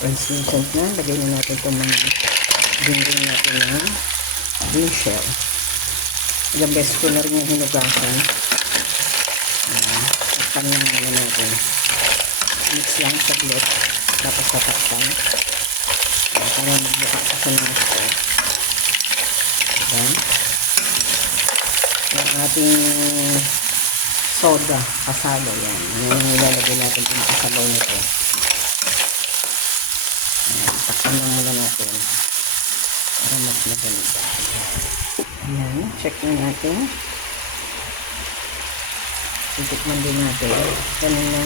Translucent na. Lagay na natin itong mga dingding natin na green shell. Ilang beses ko na rin yung hinugasan. Takpan lang muna natin. Mix lang saglit. Tapos tatakpan. Para magbuka sa mga store. Diba? Yung ating soda, kasalo yan. Ano yung ilalagay natin kung kasabaw nito. Takpan lang muna natin. Para mas maganda. Ayan, check na natin. Titikman din natin. Kanina,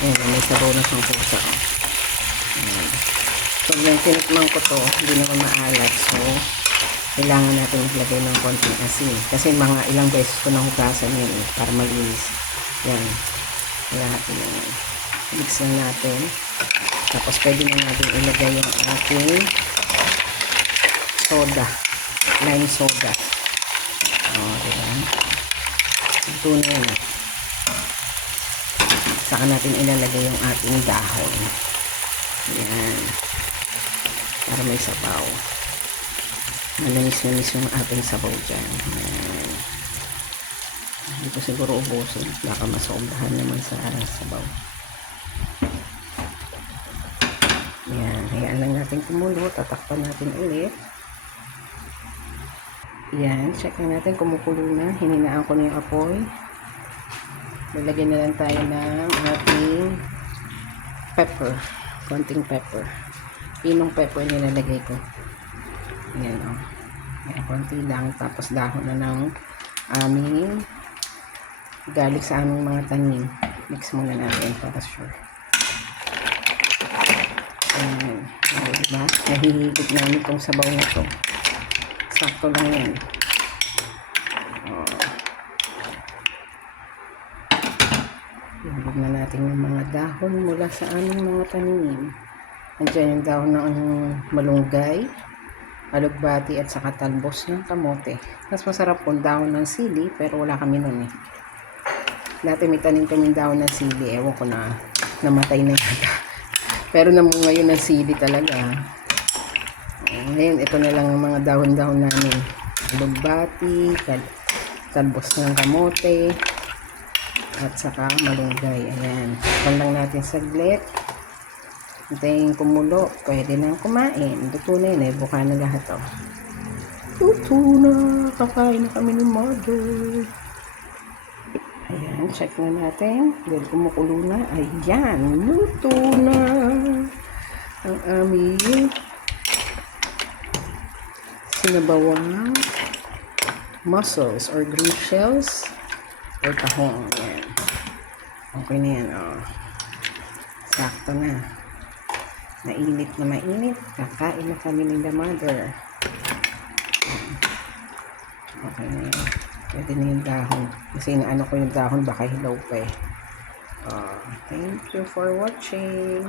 may sabaw na siyang kusa. So, yung tinikman ko to, hindi naman maalat. So, kailangan natin maglagay ng konting asin. Kasi mga ilang beses ko na hugasan yun para malinis. Yan. Lahat yun. Mix lang natin. Tapos, pwede na natin ilagay yung ating soda. Lime soda. O, diba? Ito na yun. Saka natin ilalagay yung ating dahon. Yan. Para may sabaw. Mananis-nanis yung ating sabaw dyan. Yan. Hindi ko siguro ubusin. Baka masobrahan naman sa sabaw. Yan. Hayaan lang natin kumulo. Tatakpan natin ulit. Yan. Check na natin. Kumukulo na. Hininaan ko na yung apoy. Lalagyan na lang tayo ng ating pepper. Konting pepper. Pinong pepper nilalagay ko. Ayan o. Ayan, konti lang. Tapos dahon na ng aming garlic sa aming mga tanim. Mix muna natin para sure. Ayan. Ayan, diba? Nahihigit namin itong sabaw na ito. Sakto lang yan. Ilagay na natin yung mga dahon mula sa aming mga tanim. Nandiyan yung dahon ng malunggay, alugbati at saka talbos ng kamote. Mas masarap po dahon ng sili pero wala kami nun eh. Dati may tanim kaming dahon ng sili. Ewan ko na namatay na yata. Pero namunga yun ng sili talaga. Ngayon ito na lang ang mga dahon-dahon namin. Alugbati, talbos ng kamote, at saka malunggay. Ayan. Takpan lang natin saglit. Hintayin kumulo. Pwede nang kumain. Luto na yun eh. Buka na lahat oh. Luto na. Kakain na kami ni mother. Ayan. Check na natin. Dahil kumukulo na. Ayan. Luto na. Ang aming sinabawang mussels or green shells or tahong. Ayan. Okay na yan. Oh. Sakto na. Mainit na mainit. Kakain na kami ng the mother. Okay na yan. Pwede na yung dahon. Kasi naano ko yung dahon baka hilaw pa eh. Thank you for watching.